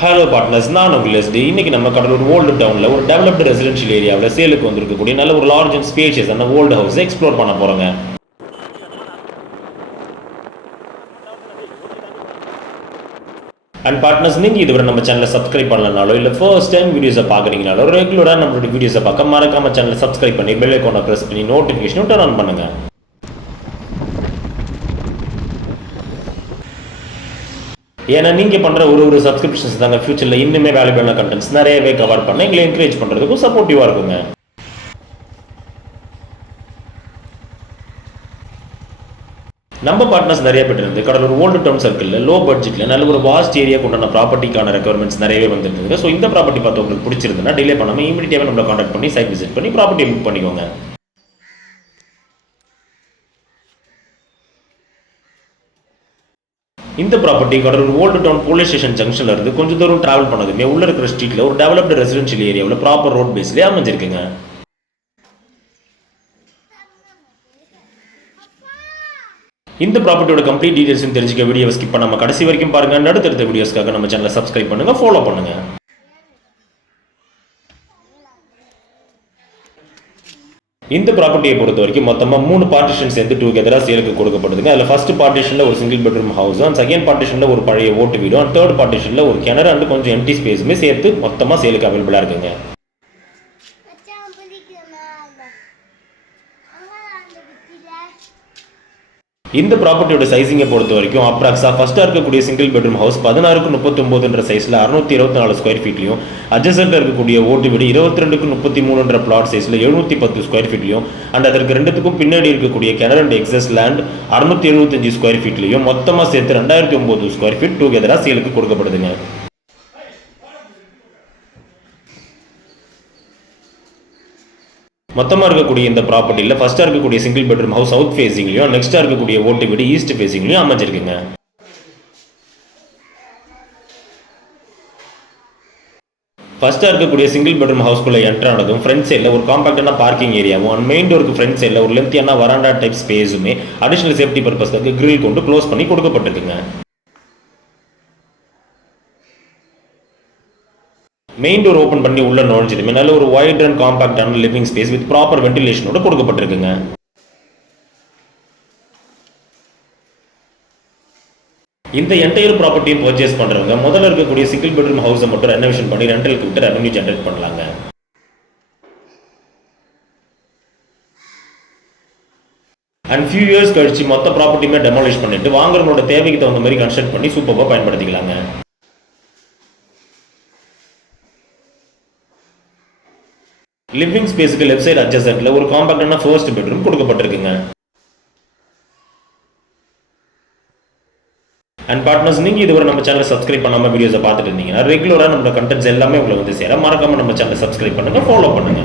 Hello partners, நான் உங்கள் ST. இன்னைக்கு நம்ம கடலூர் ஓல்டு டவுனில் ஒரு டெவலப்டு ரெசிடென்ஷியல் ஏரியாவில் சேலுக்கு வந்திருக்கக்கூடிய நல்ல ஒரு லார்ஜ் அண்ட் ஸ்பேஷியஸ் அந்த ஓல்டு ஹவுஸை எக்ஸ்ப்ளோர் பண்ண போகிறோங்க. அண்ட் பார்ட்னர்ஸ், நீங்கள் இதுவரை நம்ம சேனலை சப்ஸ்கிரைப் பண்ணலனாலோ இல்லை ஃபர்ஸ்ட் டைம் வீடியோஸை பார்க்குறீங்கனாலோ ரெகுலராக நம்மளோட வீடியோஸை பார்க்க மறக்காம சேனலை சப்ஸ்கிரைப் பண்ணி பெல் ஐக்கானை ப்ரெஸ் பண்ணி நோட்டிஃபிகேஷனும் டர்ன் ஆன் பண்ணுங்கள். ஏன்னா நீங்கள் பண்ணுற ஒரு சப்ஸ்கிரிப்ஷன்ஸ் தாங்க ஃபியூச்சரில் இன்னுமே வேல்யூபிளான கண்டென்ட்ஸ் நிறையவே கவர் பண்ண எங்களை என்கரேஜ் பண்ணுறதுக்கும் சப்போர்ட்டிவாக இருக்குங்க. நம்ம பார்ட்னர்ஸ் நிறைய பேர் இருந்து கடலூர் ஓல்டு டவுன் சர்க்கிளில் லோ பட்ஜெட்டில் நல்ல ஒரு வாஸ்ட் ஏரியா கொண்டான ப்ராப்பர்ட்டிக்கான ரெக்யர்மெண்ட்ஸ் நிறையவே வந்துருக்குங்க. ஸோ இந்த ப்ராப்பர்ட்டி பார்த்து உங்களுக்கு பிடிச்சிருந்தா டிலே பண்ணாமல் இமீடியட்டாக நம்மளை கான்டாக்ட் பண்ணி சைட் விசிட் பண்ணி ப்ராப்பர்ட்டியை புக் பண்ணிக்கோங்க. இந்த property Cuddalore old town police station ஜங்ஷன்ல இருந்து கொஞ்சம் தூரம் டிராவல் பண்ணதுமே உள்ள இருக்கிற ஸ்ட்ரீட்ல ஒரு டெவலப்டு ரெசிடென்ஷியல் ஏரியாவில் ப்ராப்பர் ரோட் பேஸ்லேயே அமைஞ்சிருக்குங்க. இந்த ப்ராப்பர்ட்டியோட கம்ப்ளீட் டீடைல்ஸ் தெரிஞ்சுக்க வீடியோ ஸ்கிப் பண்ணாம கடைசி வரைக்கும் பாருங்க. அடுத்தடுத்த வீடியோஸ்க்காக நம்ம சேனலை சப்ஸ்கிரைப் பண்ணுங்க, ஃபாலோ பண்ணுங்க. இந்த ப்ராப்பர்ட்டியை பொறுத்த வரைக்கும் மொத்தமாக 3 பார்ட்டிஷன் சேர்ந்து டுகெதராக சேலுக்கு கொடுக்கப்படுதுங்க. அதில் ஃபர்ஸ்ட் பார்ட்டிஷனில் ஒரு single bedroom house, and second பார்ட்டிஷனில் ஒரு பழைய ஓட்டு வீடும், அண்ட் தேர்ட் பார்ட்டிஷனில் ஒரு கிணறு அண்ட் கொஞ்சம் எம்டி ஸ்பேஸுமே சேர்த்து மொத்தமாக சேலுக்கு அவைலபிளாக இருக்குங்க. இந்த ப்ராப்பர்ட்டியோட சைசிங்கை பொறுத்த வரைக்கும் அப்ராக்ஸா ஃபர்ஸ்ட்டாக இருக்கக்கூடிய சிங்கிள் பெட்ரூம் ஹவுஸ் 16x39 சைஸில் 624 ஸ்கொயர் ஃபீட்லையும், அட்ஜசென்ட்டாக இருக்கக்கூடிய ஓட்டு வீடு 22x33 பிளாட் சைஸில் 710 ஸ்கொயர் ஃபீட்லையும், அண்ட் அதற்கு ரெண்டுத்துக்கும் பின்னாடி இருக்கக்கூடிய கிணறு அண்ட் எக்ஸஸ் லேண்ட் 675 ஸ்கொயர் ஃபீட்லையும் மொத்தமாக சேர்த்து 2009 ஸ்கொயர் ஃபீட் டுகெதராக சேலுக்கு கொடுக்கப்படுதுங்க. மொத்தமாக இருக்கக்கூடிய இந்த ப்ராப்பர்ட்டியில் ஃபர்ஸ்ட்டாக இருக்கக்கூடிய சிங்கிள் பெட்ரூம் ஹவுஸ் சவுத் ஃபேஸிங்லையும், நெக்ஸ்ட்டாக இருக்கக்கூடிய ஓட்டு வீடு ஈஸ்ட் ஃபேஸிங்லையும் அமைஞ்சிருக்குங்க. ஃபர்ஸ்ட்டாக இருக்கக்கூடிய சிங்கிள் பெட்ரூம் ஹவுஸ்க்குள்ளே என்ட்ரு ஆனதும் ஃப்ரண்ட் சைடில் ஒரு காம்பாக்டான பார்க்கிங் ஏரியாவும், அண்ட் மெயின் டோருக்கு ஃப்ரண்ட் சைடில் ஒரு லென்த்தியான வராண்டா டைப் ஸ்பேஸுமே அடிஷனல் சேஃப்டி பர்பஸ்க்காக கிரில் கொண்டு க்ளோஸ் பண்ணி கொடுக்கப்பட்டிருக்குங்க. மெயின் டோர் ஓப்பன் பண்ணி உள்ள நுழைஞ்சதுமே நல்ல ஒரு வைட் அண்ட் காம்பாக்டான லிவிங் ஸ்பேஸ் வித் ப்ராப்பர் வென்டிலேஷனோட கொடுக்கப்பட்டிருக்குங்க. இந்த என்டையர் ப்ராப்பர்ட்டியும் பர்ச்சேஸ் பண்றவங்க முதல்ல இருக்கக்கூடிய சிங்கிள் பெட்ரூம் ஹவுஸை மட்டும் ரெனோவேஷன் பண்ணி ரெண்டலுக்கு விட்டு ரெவன்யூ ஜெனரேட் பண்ணலாங்க. அண்ட் ஃபியூ இயர்ஸ் கழிச்சு மொத்த ப்ராப்பர்ட்டியுமே டெமாலிஷ் பண்ணிட்டு வாங்குறவங்களோட தேவைக்கு தகுந்த மாதிரி கன்ஸ்ட்ரக்ட் பண்ணி சூப்பராக பயன்படுத்திக்கலாங்க. லிவிங் ஸ்பேஸுக்கு லெஃப்ட் சைடு அட்ஜசென்ட்ல ஒரு காம்பாக்டான ஃபர்ஸ்ட் பெட்ரூம் கொடுக்கப்பட்டிருக்குங்க. அண்ட் பார்ட்னர்ஸ், நீங்க இதுவரை நம்ம சேனலை சப்ஸ்கிரைப் பண்ணாம வீடியோஸை பார்த்துட்டு இருந்தீங்கன்னா ரெகுலரா நம்ம கண்டென்ட்ஸ் எல்லாமே உங்களை வந்து சேர மறக்காம நம்ம சேனலை சப்ஸ்கிரைப் பண்ணுங்க, ஃபாலோ பண்ணுங்க.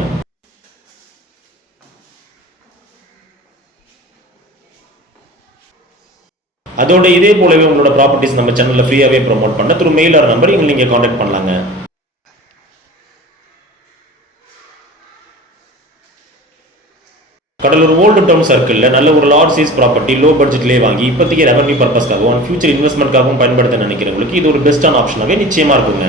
அதோட இதே போலவே உங்களோட ப்ராப்பர்ட்டிஸ் நம்ம சேனல்ல ஃப்ரீயாவே ப்ரோமோட் பண்ண த்ரூ மெயில் ஆர் நம்பர் எங்களை நீங்க கான்டாக்ட் பண்ணலாங்க. கடலூர் ஓல்டு டவுன் சர்க்கிளில் நல்ல ஒரு லார்ஜ் சைஸ் ப்ராப்பர்ட்டி லோ பட்ஜெட்லேயே வாங்கி இப்போதைக்கு ரெவன்யூ பர்பஸ்க்காகவும் ஃபியூச்சர் இன்வெஸ்ட்மெண்ட்காகவும் பயன்படுத்த நினைக்கிறவங்களுக்கு இது ஒரு பெஸ்டான ஆப்ஷனாகவே நிச்சயமாக இருக்குங்க.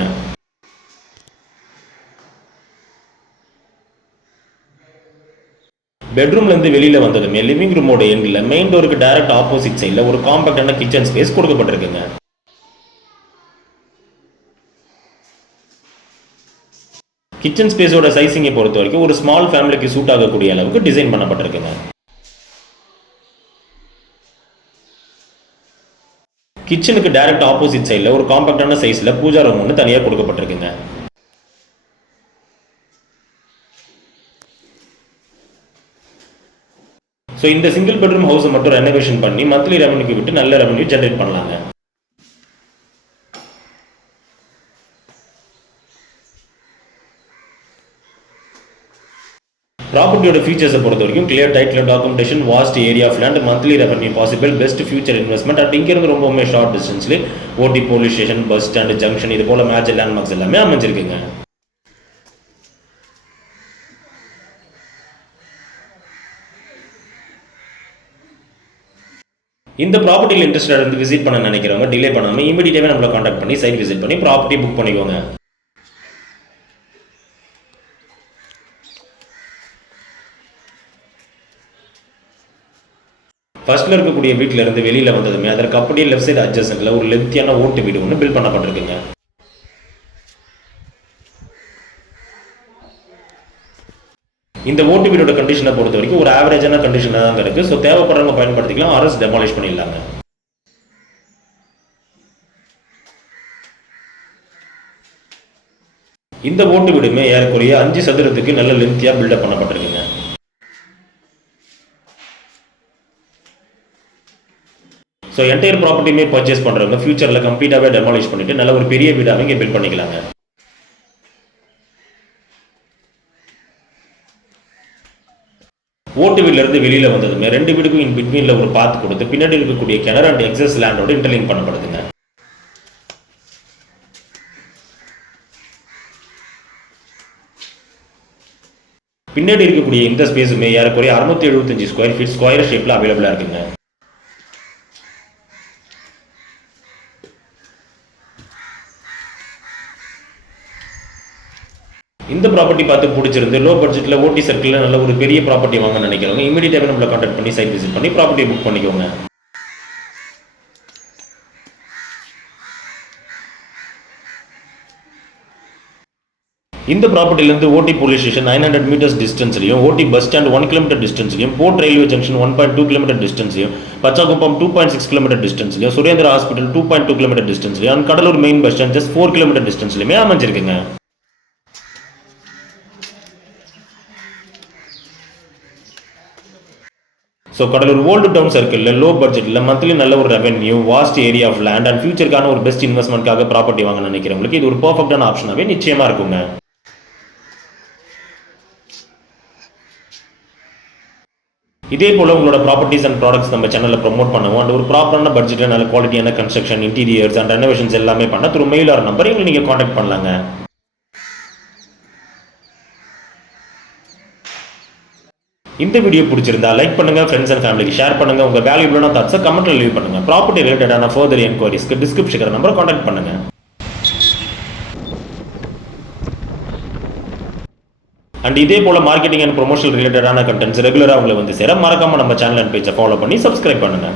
பெட்ரூம்லேருந்து வெளியில் வந்ததுமே லிவிங் ரூமோட எண்டில் மெயின் டோருக்கு டைரக்ட் ஆப்போசிட் சைடில் ஒரு காம்பாக்டான கிச்சன் ஸ்பேஸ் கொடுக்கப்பட்டிருக்குங்க. கிச்சன் ஸ்பேஸோட சைசிங்கை பொறுத்த வரைக்கும் ஒரு ஸ்மால் ஃபேமிலிக்கு சூட் ஆகக்கூடிய அளவுக்கு டிசைன் பண்ணப்பட்டிருக்குங்க. கிச்சனுக்கு டைரக்ட் ஆப்போசிட் சைடில் ஒரு காம்பாக்டான சைஸில் பூஜா ரூம் ஒன்று தனியாக கொடுக்கப்பட்டிருக்குங்க. ஸோ இந்த சிங்கிள் பெட்ரூம் ஹவுஸை மட்டும் ரெனோவேஷன் பண்ணி மந்த்லி ரெவன்யூக்கு விட்டு நல்ல ரெவன்யூ ஜென்ரேட் பண்ணலாங்க. ப்ராப்பர்ட்டியோட ஃபீச்சர்ஸை பொறுத்த வரைக்கும் clear title documentation, vast area of land, monthly revenue possible, best future investment, and இங்கிருந்து ரொம்பவுமே ஷார்ட் டிஸ்டன்ஸ்ல ஓடி police station, bus stand, junction இது போல மேஜர் லேண்ட்மார்க்ஸ் எல்லாமே அமைஞ்சிருக்குங்க. இந்த ப்ராப்பர்ட்டியில் இன்ட்ரெஸ்டட் வந்து விசிட் பண்ண நினைக்கிறவங்க டிலே பண்ணாமல் இமீடியட்டாகவே நம்மளை காண்டாக்ட் பண்ணி சைட் விசிட் பண்ணி ப்ராப்பர்ட்டி புக் பண்ணிக்கோங்க. ஃபர்ஸ்ட்ல இருக்கக்கூடிய வீட்டில இருந்து வெளியில் வந்ததுமே அதற்கு அப்படியே லெஃப்ட் சைடு அட்ஜஸ்டன்ட்ல ஒரு லென்த்தியான ஓட்டு வீடு ஒன்று பில்ட் பண்ணப்பட்டிருக்குங்க. இந்த ஓட்டு வீடோட கண்டிஷனை பொறுத்த வரைக்கும் ஒரு ஆவரேஜான கண்டிஷனாக தான் இருக்குது. ஸோ தேவைப்படுறவங்க பயன்படுத்திக்கலாம், ஆர்எஸ் டெமாலிஷ் பண்ணிடலாங்க. இந்த ஓட்டு வீடுமே ஏறக்குறைய 5 சதுரத்துக்கு நல்ல லென்த்தியாக பில்டப் பண்ணப்பட்டிருக்குங்க. ஸோ என்டையர் ப்ராப்பர்ட்டியுமே பர்ச்சேஸ் பண்ணுறவங்க ஃபியூச்சரில் கம்ப்ளீட்டாகவே டெமாலிஷ் பண்ணிட்டு நல்ல ஒரு பெரிய வீடாக இங்கே பில்ட் பண்ணிக்கலாங்க. ஓட்டு வீட்டிலிருந்து வெளியில் வந்ததுமே 2 வீடுக்கும் இன் பிட்வீனில் ஒரு பாத் கொடுத்து பின்னாடி இருக்கக்கூடிய கிணறு அண்ட் எக்ஸஸ் லேண்டோட இன்டர்லிங்க் பண்ணப்படுதுங்க. பின்னாடி இருக்கக்கூடிய இந்த ஸ்பேஸுமே ஏறக்குறைய 675 ஸ்கொயர் ஃபீட் ஸ்கொயர் ஷேப்பில் அவைலபிளாக இருக்குங்க. இந்த ப்ராப்பர்ட்டி பார்த்து பிடிச்சிருந்து லோ பட்ஜெட்டில் ஓட்டி சர்க்கிளில் நல்ல ஒரு பெரிய ப்ராப்பர்ட்டி வாங்க நினைக்கிறவங்க இமீடியட்டாகவே நம்மளை கான்டாக்ட் பண்ணி சைட் விசிட் பண்ணி ப்ராப்பர்ட்டியை புக் பண்ணிக்கோங்க. இந்த ப்ராப்பர்ட்டிலேருந்து ஓட்டி போலீஸ் ஸ்டேஷன் 900 மீட்டர்ஸ் டிஸ்டன்ஸ்லையும், ஓட்டி பஸ் ஸ்டாண்ட் 1 கிலோமீட்டர் டிஸ்டன்ஸ்லையும், போர்ட் ரயில்வே ஜங்ஷன் 1.2 கிலோமீட்டர் டிஸ்டன்ஸ்லையும், பச்சாக்குப்பம் 2.6 கிலோமீட்டர் டிஸ்டன்ஸ்லையும், சுரேந்திரா ஹாஸ்பிட்டல் 2.2 கிலோமீட்டர் டிஸ்டன்ஸ்லையும் and Cuddalore main bus stand just 4 kilometre டிஸ்டன்ஸ்லையுமே அமைஞ்சிருக்குங்க. ஸோ கடலூர் ஓல்டு டவுன் சர்க்கிளில் லோ பட்ஜெட்டில் மந்த்லி நல்ல ஒரு revenue, vast area of land and ஃபியூச்சருக்கான ஒரு பெஸ்ட் இன்வெஸ்ட்மெண்ட்காக ப்ராப்பர்ட்டி வாங்க நினைக்கிறவங்களுக்கு இது ஒரு பர்ஃபெக்டான ஆப்ஷனாகவே நிச்சயமாக இருக்குங்க. இதே போல் உங்களோட ப்ராப்பர்ட்டிஸ் அண்ட் ப்ராடக்ட்ஸ் நம்ம சேனலில் ப்ரொமோட் பண்ணுவோம் அண்ட் ஒரு ப்ராப்பரான பட்ஜெட்டில் நல்ல குவாலிட்டியான கன்ஸ்ட்ரக்ஷன், இன்டீரியர்ஸ் அண்ட் ரெனோவேஷன்ஸ் எல்லாமே பண்ண த்ரூ மெயில் ஆர் நம்பர் எங்களை நீங்கள் காண்டாக்ட் பண்ணலாங்க. இந்த வீடியோ பிடிச்சிருந்தா லைக் பண்ணுங்க, ஃப்ரெண்ட்ஸ் அண்ட் ஃபேமிலிக்கு ஷேர் பண்ணுங்க, உங்க வேல்யூபிளான தாட்ஸை கமெண்ட்ல லீவ் பண்ணுங்க. ப்ராப்பர்ட்டி ரிலேட்டடான ஃபர்தர் என்கொயரிஸ்க்கு டிஸ்கிரிப்ஷன் நம்பரை காண்டாக்ட் பண்ணுங்க. அண்ட் இதே போல மார்க்கெட்டிங் அண்ட் ப்ரொமோஷனல் ரிலேட்டடான கண்டென்ட்ஸ் ரெகுலராக உங்களை வந்து சேர மறக்காம நம்ம சேனல் அண்ட் பேஜை ஃபாலோ பண்ணி சப்ஸ்கிரைப் பண்ணுங்க.